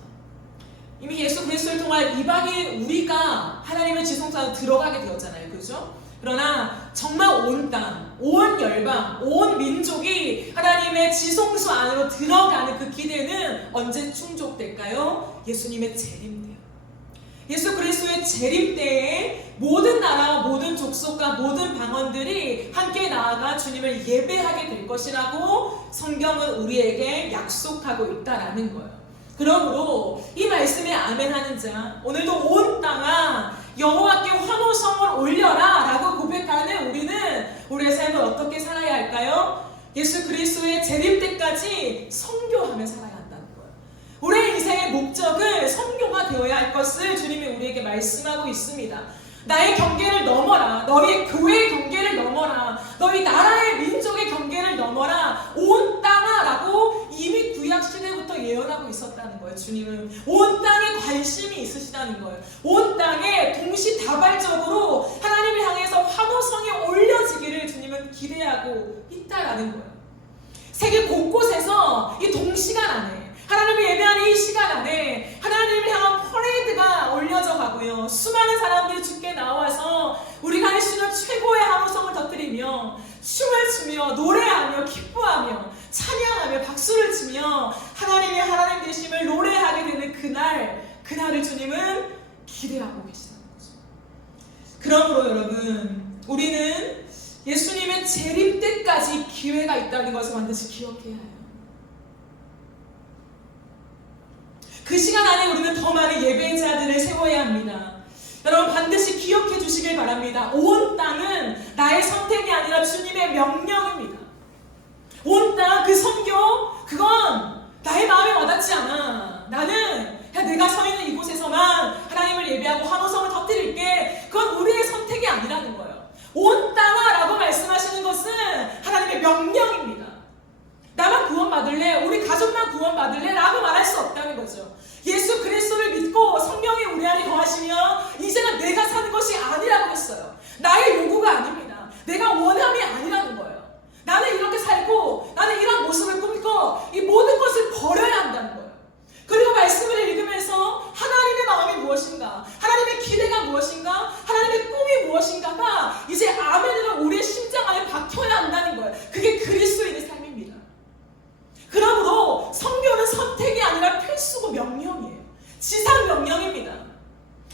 이미 예수 그리스도를 통한 이방인 우리가 하나님의 지성소로 들어가게 되었잖아요. 그렇죠? 그러나 정말 온 땅, 온 열방, 온 민족이 하나님의 지성소 안으로 들어가는 그 기대는 언제 충족될까요? 예수님의 재림 때요. 예수 그리스도의 재림 때에 모든 나라와 모든 족속과 모든 방언들이 함께 나아가 주님을 예배하게 될 것이라고 성경은 우리에게 약속하고 있다라는 거예요. 그러므로 이 말씀에 아멘하는 자, 오늘도 온 땅아 여호와께 환호성을 올려라 라고 고백하는 우리는 우리의 삶을 어떻게 살아야 할까요? 예수 그리스도의 재림 때까지 선교하며 살아야 한다는 거예요. 우리의 인생의 목적은 선교가 되어야 할 것을 주님이 우리에게 말씀하고 있습니다. 나의 경계를 넘어라. 너희 교회의 경계를 넘어라. 너희 나라의 민족의 경계를 넘어라. 온 땅아 라고 이미 구약시대부터 예언하고 있었다는 거예요. 주님은 온 땅에 관심이 있으시다는 거예요. 온 땅에 동시다발적으로 하나님을 향해서 환호성이 올려지기를 주님은 기대하고 있다라는 거예요. 세계 곳곳에서 이 동시간 안에, 하나님을 예배하는 이 시간 안에 하나님을 향한 퍼레이드가 올려져 가고요. 수많은 사람들이 주께 나와서 우리가 할 수 있는 최고의 환호성을 터뜨리며 춤을 추며 노래하며 기뻐하며 찬양하며 박수를 치며 하나님의 하나님 되심을 노래하게 되는 그날을 주님은 기대하고 계시다는 거죠. 그러므로 여러분, 우리는 예수님의 재림 때까지 기회가 있다는 것을 반드시 기억해야 해요. 그 시간 안에 우리는 더 많은 예배자들을 세워야 합니다. 여러분, 반드시 기억해 주시길 바랍니다. 온 땅은 나의 선택이 아니라 주님의 명령입니다. 온 땅, 그 선교, 그건 나의 마음에 와닿지 않아. 나는 내가 서 있는 이곳에서만 하나님을 예배하고 환호성을 터뜨릴게. 그건 우리의 선택이 아니라는 거예요. 온 땅아 라고 말씀하시는 것은 하나님의 명령입니다. 나만 구원받을래? 우리 가족만 구원받을래? 라고 말할 수 없다는 거죠. 예수 그리스도를 믿고 성령이 우리 안에 거하시면 이제는 내가 사는 것이 아니라고 했어요. 나의 요구가 아닙니다. 내가 원함이 아니라는 거예요. 나는 이렇게 살고 나는 이런 모습을 꿈꾸고 이 모든 것을 버려야 한다는 거예요. 그리고 말씀을 읽으면서 하나님의 마음이 무엇인가, 하나님의 기대가 무엇인가, 하나님의 꿈이 무엇인가가 이제 아멘으로 우리의 심장 안에 박혀야 한다는 거예요. 그게 그리스도인의 삶입니다. 그러므로 선교는 선택이 아니라 필수고 명령이에요. 지상 명령입니다.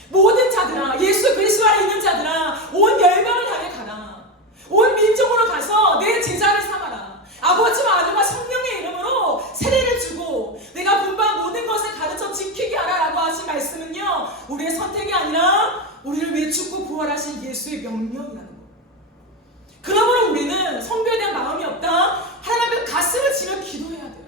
모든 자들아, 예수 그리스도 안에 있는 자들아, 온 열방을 향해 가라. 온 민족으로 가서 내 제자를 삼아라. 아버지와 아들과 성령의 이름으로 세례를 주고 내가 분부한 모든 것을 가르쳐 지키게 하라라고 하신 말씀은요, 우리의 선택이 아니라 우리를 위해 죽고 부활하신 예수의 명령이라는 거예요. 그러므로 우리는 선교에 대한 마음이 없다, 하나님 앞에 가슴을 치며 기도해야 돼요.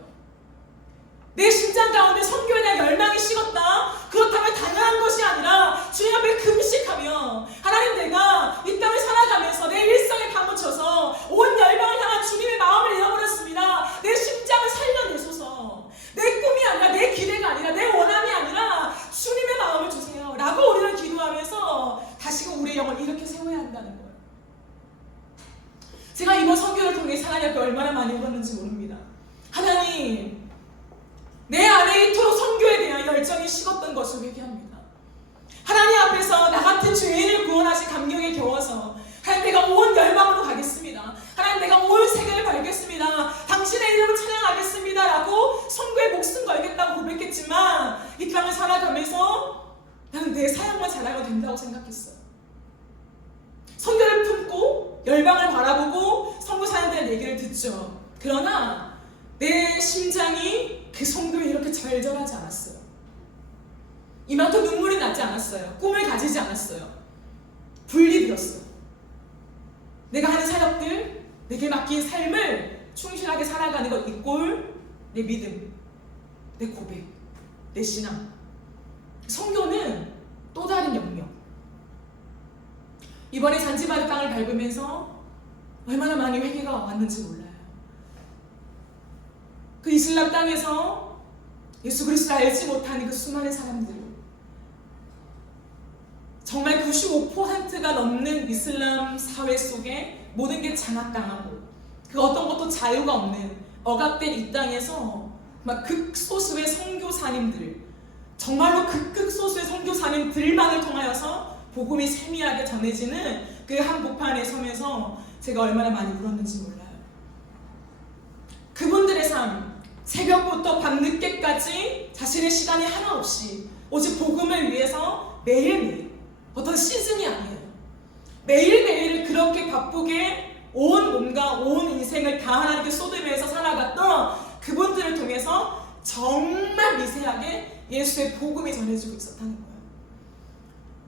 내 심장 가운데 선교에 대한 열망이 식었다. 그렇다면 당연한 것이 아니라 주님 앞에 금식하며, 하나님, 내가 이 땅을 살아가면서 내 일상에 파묻혀서 온 열방을 향한 주님의 마음을 잃어버렸습니다. 내 심장을 살려내소서. 내 꿈이 아니라, 내 기대가 아니라, 내 원함이 아니라 주님의 마음을 주세요 라고 우리는 기도하면서 다시금 우리의 영을 이렇게 세워야 한다는 거예요. 제가 이번 선교를 통해 하나님 앞에 얼마나 많이 울었는지 모릅니다. 하나님, 내 안에 이토록 선교에 대한 열정이 식었던 것을 회개합니다. 하나님 앞에서 나 같은 죄인을 구원하신 감격에 겨워서 하나님, 내가 온 열방으로 가겠습니다. 하나님, 내가 온 세계를 밝겠습니다. 당신의 이름을 찬양하겠습니다 라고 선교에 목숨 걸겠다고 고백했지만 이 땅을 살아가면서 나는 내 사역만 잘하면 된다고 생각했어요. 선교를 품고 열방을 바라보고 선교 사역들의 얘기를 듣죠. 그러나 내 심장이 그 선교에 이렇게 절절하지 않았어요. 이만큼 눈물이 나지 않았어요. 꿈을 가지지 않았어요. 분리되었어요. 내가 하는 사역들, 내게 맡긴 삶을 충실하게 살아가는 것 이꼴 내 믿음, 내 고백, 내 신앙. 선교는 또 다른 영역. 이번에 잔지바르 땅을 밟으면서 얼마나 많이 회개가 왔는지 몰라요. 그 이슬람 땅에서 예수 그리스도를 알지 못하는 그 수많은 사람들, 정말 95%가 넘는 이슬람 사회 속에 모든 게 장악당하고 그 어떤 것도 자유가 없는 억압된 이 땅에서 막 극소수의 선교사님들, 정말로 극소수의 선교사님들만을 통하여서 복음이 세미하게 전해지는 그 한복판에 서면서 제가 얼마나 많이 울었는지 몰라요. 그분들의 삶, 새벽부터 밤늦게까지 자신의 시간이 하나 없이 오직 복음을 위해서 매일매일, 어떤 시즌이 아니에요. 매일매일 그렇게 바쁘게 온 몸과 온 인생을 다 하나님께 쏟으면서 살아갔던 그분들을 통해서 정말 미세하게 예수의 복음이 전해지고 있었다는 거예요.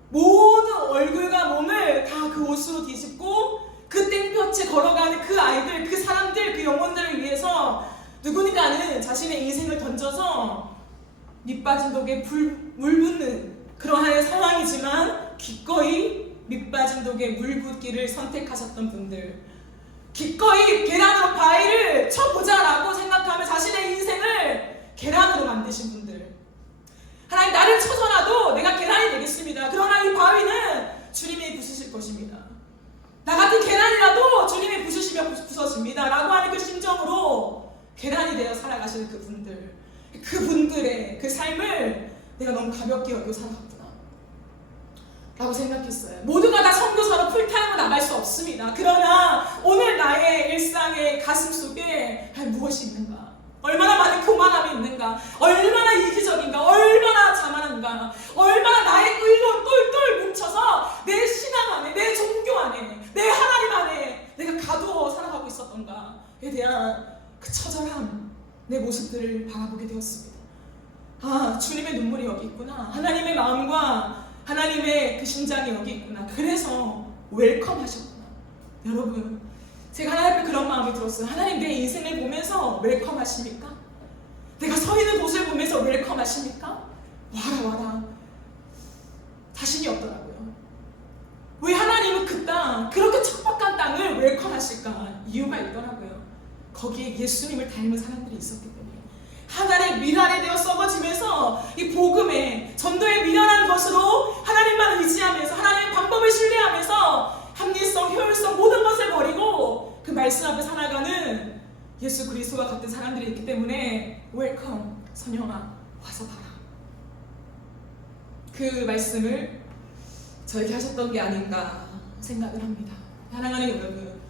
모든 얼굴과 몸을 다 그 옷으로 뒤집고 그 땡볕에 걸어가는 그 아이들, 그 사람들, 그 영혼들을 위해서 누군가는 자신의 인생을 던져서 밑빠진 독에 물 붓는 그러한 상황이지만 기꺼이 밑빠진 독에 물 붓기를 선택하셨던 분들, 기꺼이 계란으로 바위를 쳐보자라고 생각하며 자신의 인생을 계란으로 만드신 분들, 하나님 나를 쳐서라도 내가 계란이 되겠습니다. 그러나 이 바위는 주님이 부수실 것입니다. 나 같은 계란이라도 주님이 부수시면 부서집니다 라고 하는 그 심정으로 계란이 되어 살아가시는 그분들의 그 삶을 내가 너무 가볍게 여기고 살아갔구나 라고 생각했어요. 모두가 다 선교사로 풀타임으로 나갈 수 없습니다. 그러나 오늘 나의 일상의 가슴 속에 무엇이 있는가? 얼마나 많은 교만함이 있는가? 얼마나 이기적인가? 얼마나 자만한가? 얼마나 나의 의로 똘똘 뭉쳐서 내 신앙 안에, 내 종교 안에, 내 하나님 안에 내가 가두어 살아가고 있었던가에 대한 그 처절한 내 모습들을 바라보게 되었습니다. 아, 주님의 눈물이 여기 있구나. 하나님의 마음과 하나님의 그 심장이 여기 있구나. 그래서 웰컴 하셨구나. 여러분, 제가 하나님 앞에 그런 마음이 들었어요. 하나님 내 인생을 보면서 웰컴 하십니까? 내가 서 있는 곳을 보면서 웰컴 하십니까? 와라. 자신이 없더라고요. 왜 하나님은 그 땅, 그렇게 척박한 땅을 웰컴 하실까? 이유가 있더라고요. 거기에 예수님을 닮은 사람들이 있었기 때문에. 하나의 미랄이 되어 썩어지면서 이 복음의 전도의 미련한 것으로 하나님만 의지하면서 하나님의 방법을 신뢰하면서 합리성, 효율성 모든 것을 버리고 그 말씀 앞에 살아가는 예수 그리스도와 같은 사람들이 있기 때문에 웰컴 선영아 와서 봐라. 그 말씀을 저에게 하셨던 게 아닌가 생각을 합니다. 사랑하는 여러분,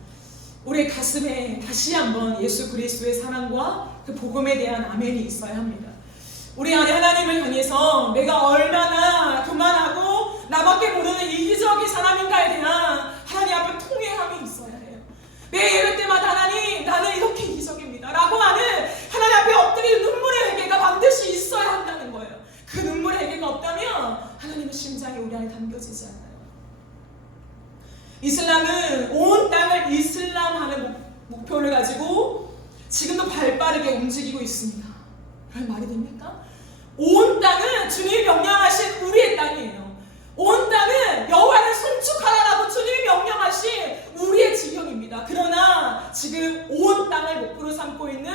우리의 가슴에 다시 한번 예수 그리스도의 사랑과 그 복음에 대한 아멘이 있어야 합니다. 우리 안에 하나님을 향해서 내가 얼마나 교만하고 나밖에 모르는 이기적인 사람인가에 대한 하나님 앞에 통회함이 있어야 해요. 매 예배 때마다 하나님 나는 이렇게 이기적입니다 라고 하는 하나님 앞에 엎드리는 눈물의 회개가 반드시 있어야 한다는 거예요. 그 눈물의 회개가 없다면 하나님의 심장이 우리 안에 담겨지지 않아요. 이슬람은 온 땅을 이슬람하는 목표를 가지고 지금도 발빠르게 움직이고 있습니다. 그런 말이 됩니까? 온 땅은 주님이 명령하신 우리의 땅이에요. 온 땅은 여호와를 송축하라라고 주님이 명령하신 우리의 지경입니다. 그러나 지금 온 땅을 목표로 삼고 있는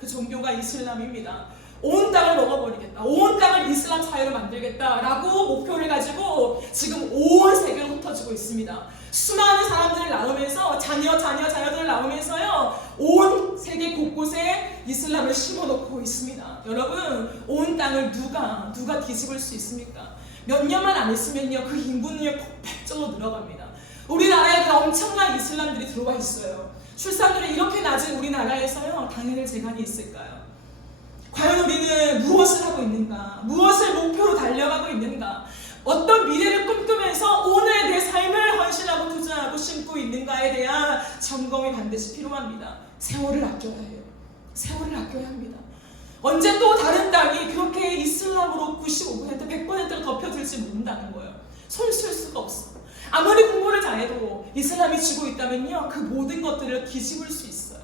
그 종교가 이슬람입니다. 온 땅을 먹어버리겠다, 온 땅을 이슬람 사회로 만들겠다라고 목표를 가지고 지금 온 세계를 흩어지고 있습니다. 수많은 사람들을 낳으면서 자녀들을 낳으면서요 온 세계 곳곳에 이슬람을 심어놓고 있습니다. 여러분, 온 땅을 누가 뒤집을 수 있습니까? 몇 년만 안 있으면요 그 인구는요 폭발적으로 늘어갑니다. 우리나라에 엄청난 이슬람들이 들어와 있어요. 출산율이 이렇게 낮은 우리나라에서요 당연히 재간이 있을까요? 과연 우리는 무엇을 하고 있는가? 무엇을 목표로 달려가고 있는가? 어떤 미래를 꿈꾸면서 오늘 내 삶을 헌신하고 투자하고 심고 있는가에 대한 점검이 반드시 필요합니다. 세월을 아껴야 해요. 세월을 아껴야 합니다. 언제 또 다른 땅이 그렇게 이슬람으로 95%, 100%가 덮여질지 모른다는 거예요. 손 쓸 수가 없어. 아무리 공부를 잘해도 이슬람이 쥐고 있다면요 그 모든 것들을 뒤집을 수 있어요.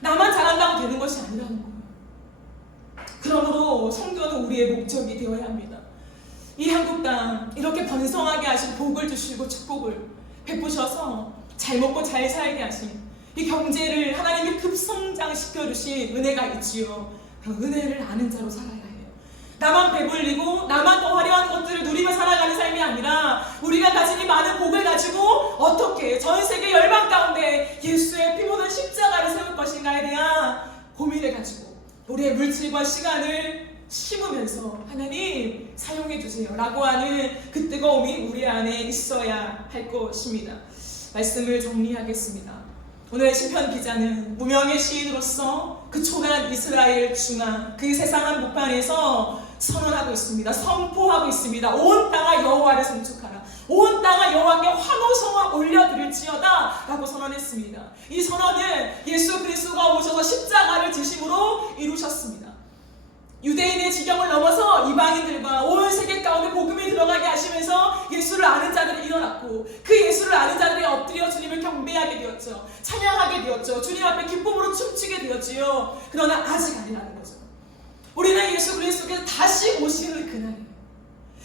나만 잘한다고 되는 것이 아니라는 거예요. 그러므로 성교는 우리의 목적이 되어야 합니다. 이 한국 땅 이렇게 번성하게 하신 복을 주시고 축복을 베푸셔서 잘 먹고 잘 살게 하신 이 경제를 하나님이 급성장시켜 주신 은혜가 있지요. 그 은혜를 아는 자로 살아야 해요. 나만 배불리고 나만 더 화려한 것들을 누리며 살아가는 삶이 아니라 우리가 가진 이 많은 복을 가지고 어떻게 전 세계 열방 가운데 예수의 피 묻은 십자가를 세울 것인가에 대한 고민을 가지고 우리의 물질과 시간을 심으면서 하나님 사용해 주세요 라고 하는 그 뜨거움이 우리 안에 있어야 할 것입니다. 말씀을 정리하겠습니다. 오늘 시편 기자는 무명의 시인으로서 그 초간 이스라엘 중앙 그 세상 한복판에서 선언하고 있습니다. 선포하고 있습니다. 온 땅아 여호와를 송축하라. 온 땅아 여호와께 환호성을 올려드릴지어다 라고 선언했습니다. 이 선언은 예수 그리스도가 오셔서 십자가를 지심으로 이루셨습니다. 유대인의 지경을 넘어서 이방인들과 온 세계 가운데 복음이 들어가게 하시면서 예수를 아는 자들이 일어났고 그 예수를 아는 자들이 엎드려 주님을 경배하게 되었죠. 찬양하게 되었죠. 주님 앞에 기쁨으로 춤추게 되었지요. 그러나 아직 아니라는 거죠. 우리는 예수 그리스도께서 다시 오시는 그날이에요.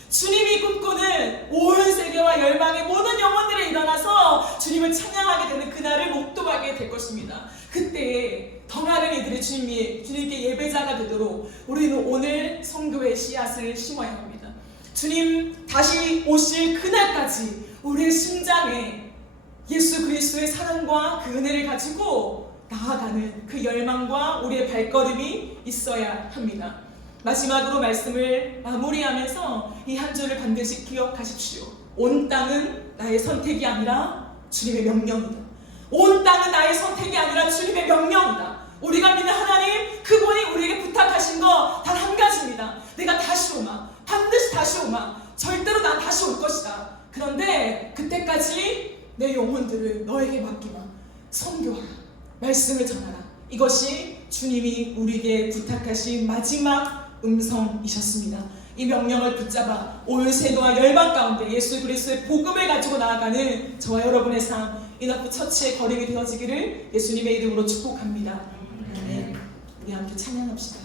주님이 꿈꾸는 온 세계와 열방의 모든 영혼들이 일어나서 주님을 찬양하게 되는 그날을 목도하게 될 것입니다. 그때 더 많은 이들이 주님께 예배자가 되도록 우리는 오늘 성도의 씨앗을 심어야 합니다. 주님 다시 오실 그날까지 우리의 심장에 예수 그리스도의 사랑과 그 은혜를 가지고 나아가는 그 열망과 우리의 발걸음이 있어야 합니다. 마지막으로 말씀을 마무리하면서 이 한 줄을 반드시 기억하십시오. 온 땅은 나의 선택이 아니라 주님의 명령이다. 온 땅은 나의 선택이 아니라 주님의 명령이다. 우리가 믿는 하나님, 그분이 우리에게 부탁하신 거 단 한 가지입니다. 내가 다시 오마. 반드시 다시 오마. 절대로 난 다시 올 것이다. 그런데 그때까지 내 영혼들을 너에게 맡기마. 선교하라. 말씀을 전하라. 이것이 주님이 우리에게 부탁하신 마지막 음성이셨습니다. 이 명령을 붙잡아 온 세계와 열방 가운데 예수 그리스도의 복음을 가지고 나아가는 저와 여러분의 삶, 이너프 처치의 거림이 되어지기를 예수님의 이름으로 축복합니다. 아멘. 우리 함께 찬양합시다.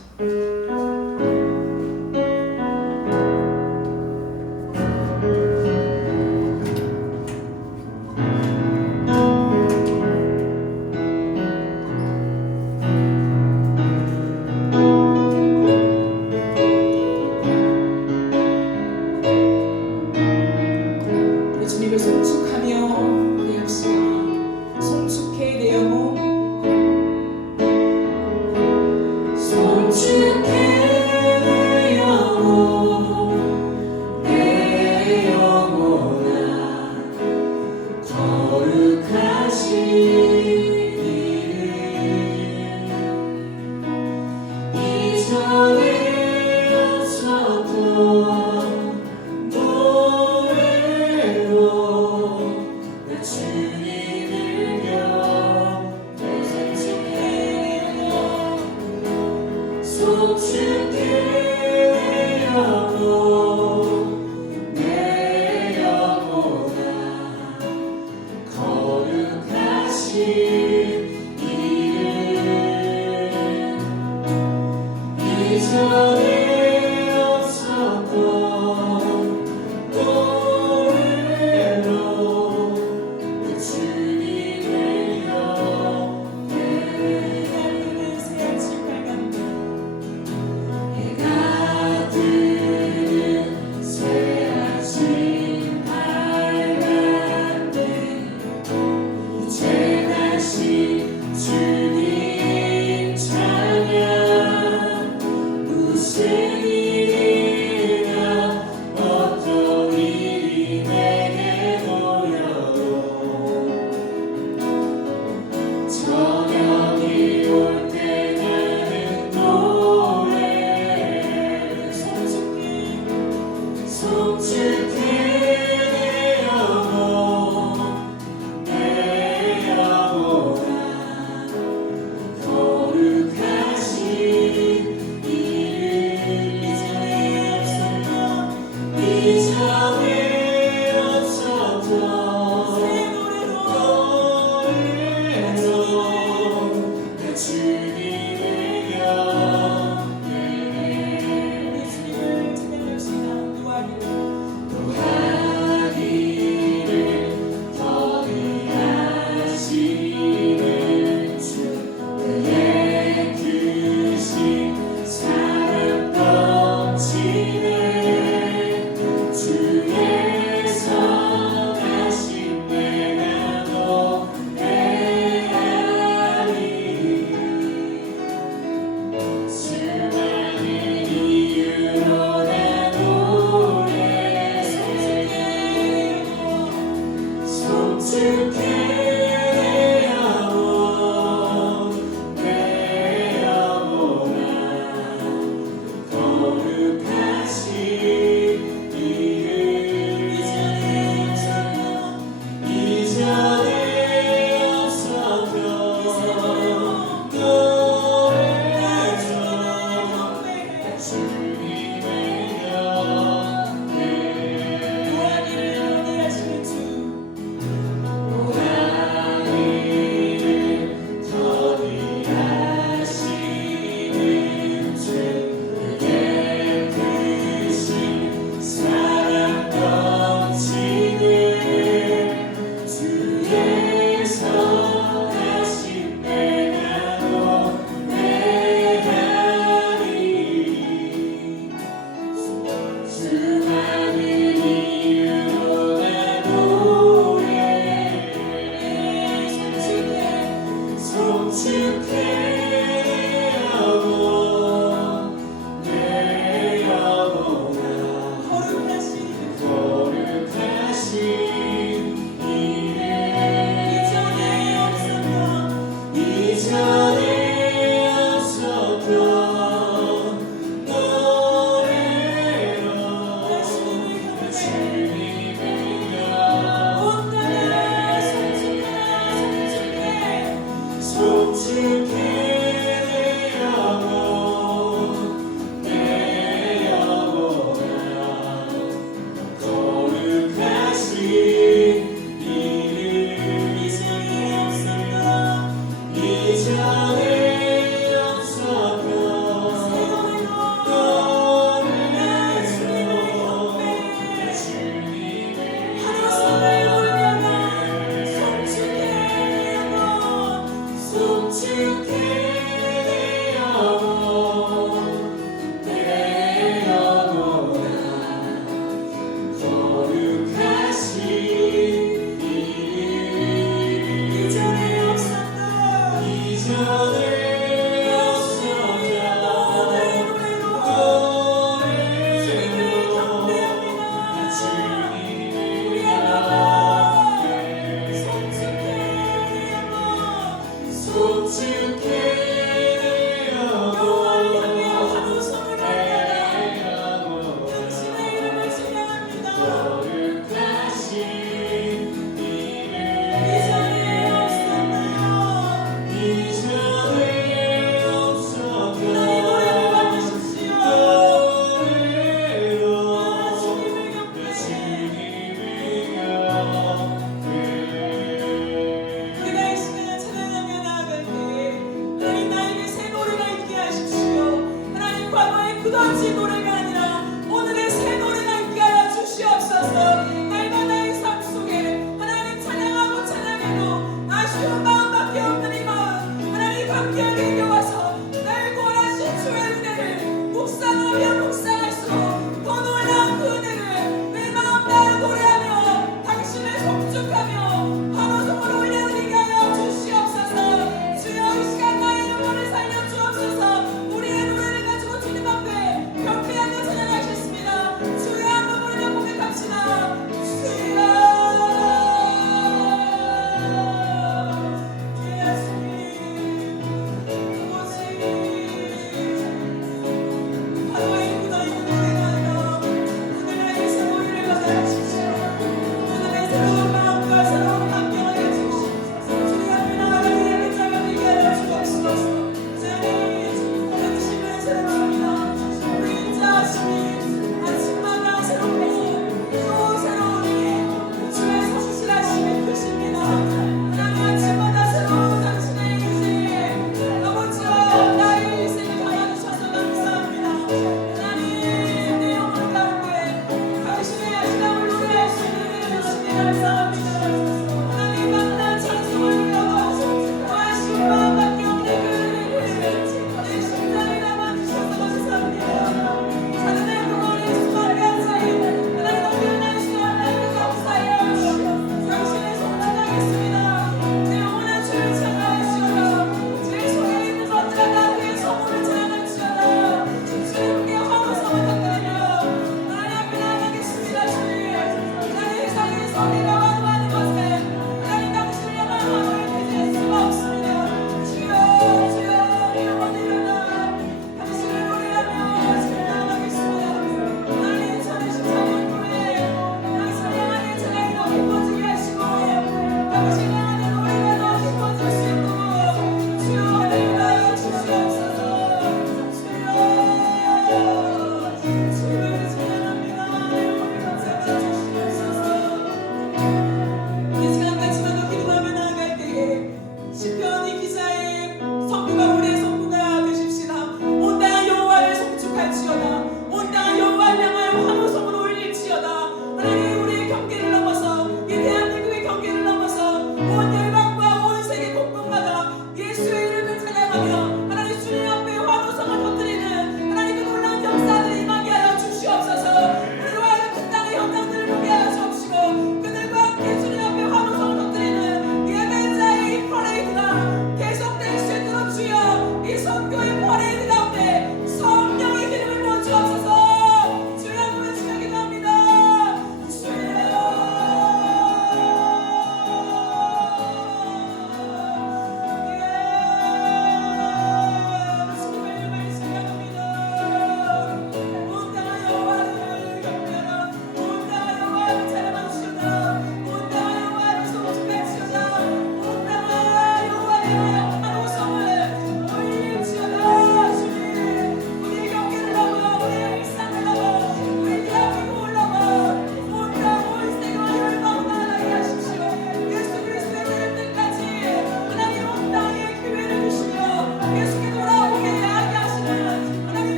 주님을 송축하며 우리 역시 송축해 내 영혼 송축해 내 영혼 내 영혼아 거룩하신 이름 이전에 없었던 이전에 없었던 노래로 내 주님을 영원히 새하늘 밝았네 해가 뜨 주여 이 시간 나의 영혼을 살려 주옵소서. 우리의 노래를 가지고 주님 앞에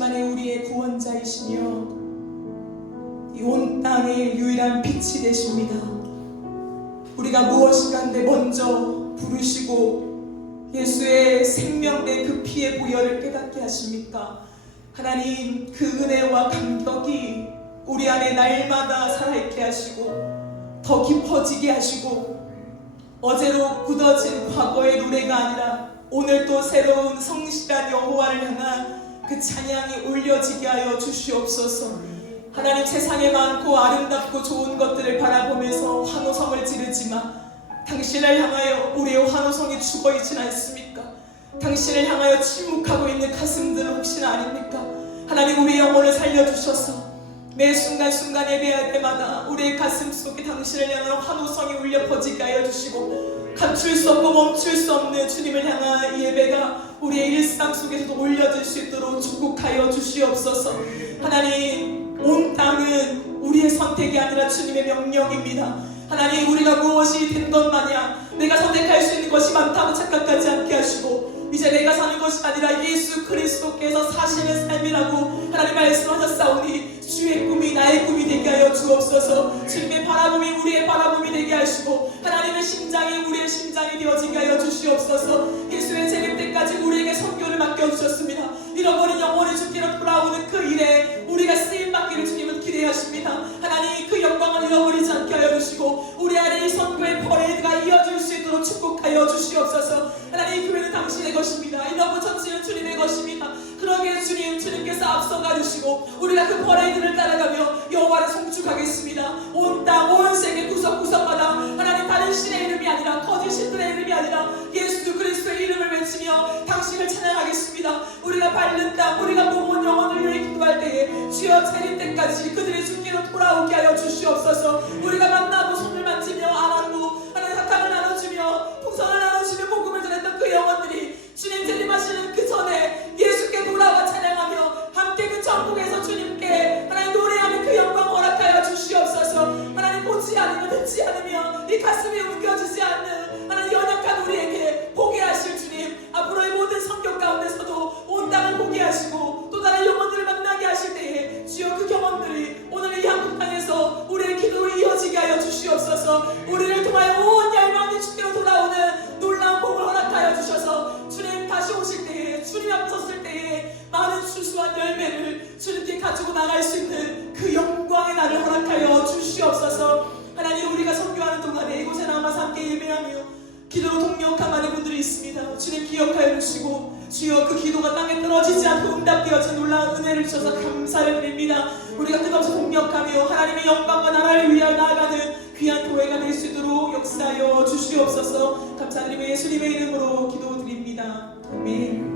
아버지만이 우리의 구원자이시며 이 온 땅의 유일한 빛이 되십니다. 우리가 무엇인가인데 먼저 부르시고 예수의 생명된 그 피의 보혈을 깨닫게 하십니까? 하나님, 그 은혜와 감격이 우리 안에 날마다 살아있게 하시고 더 깊어지게 하시고 어제로 굳어진 과거의 노래가 아니라 오늘 또 새로운 성실한 여호와를 향한 그 찬양이 올려지게 하여 주시옵소서. 하나님, 세상에 많고 아름답고 좋은 것들을 바라보면서 환호성을 지르지만 당신을 향하여 우리의 환호성이 죽어있진 않습니까? 당신을 향하여 침묵하고 있는 가슴들은 혹시나 아닙니까? 하나님, 우리의 영혼을 살려주셔서 매 순간순간 예배할 때마다 우리의 가슴 속에 당신을 향한 환호성이 울려 퍼지게 하여 주시고 감출 수 없고 멈출 수 없는 주님을 향한 이 예배가 우리의 일상 속에서도 올려질 수 있도록 축복하여 주시옵소서. 하나님, 온 땅은 우리의 선택이 아니라 주님의 명령입니다. 하나님, 우리가 무엇이 된 것 마냥 내가 선택할 수 있는 것이 많다고 착각하지 않게 하시고 이제 내가 사는 것이 아니라 예수 그리스도께서 사시는 삶이라고 하나님 말씀하셨사오니 주의 꿈이 나의 꿈이 되게 하여 주옵소서. 주님의 바라봄이 우리의 바라봄이 되게 하시고 하나님의 심장이 우리의 심장이 되어지게 하여 주시옵소서. 예수의 재림 때까지 우리에게 선교를 맡겨주셨습니다. 잃어버린 영혼을 주께로 돌아오는 그 일에 우리가 쓰임받기를 주님은 기대하십니다. 하나님, 그 영광을 잃어버리지 않게 하여 주시고 우리 안에 이 선교의 퍼레이드가 이어질 수 있도록 축복하여 주시옵소서. 하나님, 교회는 당신의 것입니다. 이 너무 전체는 주님의 것입니다. 그러기에 주님께서 앞서가 주시고 우리가 그 퍼레이드를 따라가며 여호와를 송축하겠습니다. 온 땅, 온 세계 구석구석마다 하나님, 다른 신의 이름이 아니라 거짓 신들의 이름이 아니라 예수 그리스도의 이름을 외치며 당신을 찬양하겠습니다. 우리가 밟는 땅, 우리가 몸은 영혼을 위해 기도할 때에 주여 재림 때까지 그들의 주께로 돌아오게 하여 주시옵소서. 우리가 만나고 손을 만지며 안아고 하나님 사탕을 나눠주며 풍선을 나눠주며 복음을 전했던 그 영혼들이 주님 재림하시는 그 전에 예수께 돌아와 찬양하며 함께 그 천국에서 주님께 하나님 노래하는 그 영광 허락하여 주시옵소서. 하나님, 보지 않으며 듣지 않으며 이 가슴이 움겨지지 않는 하나님 연약한 우리에게 보게 하실 주님, 앞으로의 모든 성경 가운데서도 온 땅을 보게 하시고 또 다른 영혼들을 만나게 하실 때에 주여 그 경험들이 오늘 이 한국 땅에서 우리의 기도로 이어지게 하여 주시옵소서. 우리를 통하여 온 열방이 주께로 돌아오는 놀라운 복을 허락하여 주셔서 주님 다시 오실 때에 주님 앞에 섰을 때에 많은 수수한 열매를 주님께 가지고 나갈 수 있는 그 영광의 날을 허락하여 주시옵소서. 하나님, 우리가 선교하는 동안에 이곳에 남아서 함께 예배하며 기도로 동력한 많은 분들이 있습니다. 주님 기억하여 주시고 주여 그 기도가 땅에 떨어지지 않고 응답되어진 놀라운 은혜를 주셔서 감사를 드립니다. 우리가 끝없이 동력하며 하나님의 영광과 나라를 위하여 나아가는 귀한 교회가 될 수 있도록 역사하여 주시옵소서. 감사드리며 예수님의 이름으로 기도드립니다. 아멘.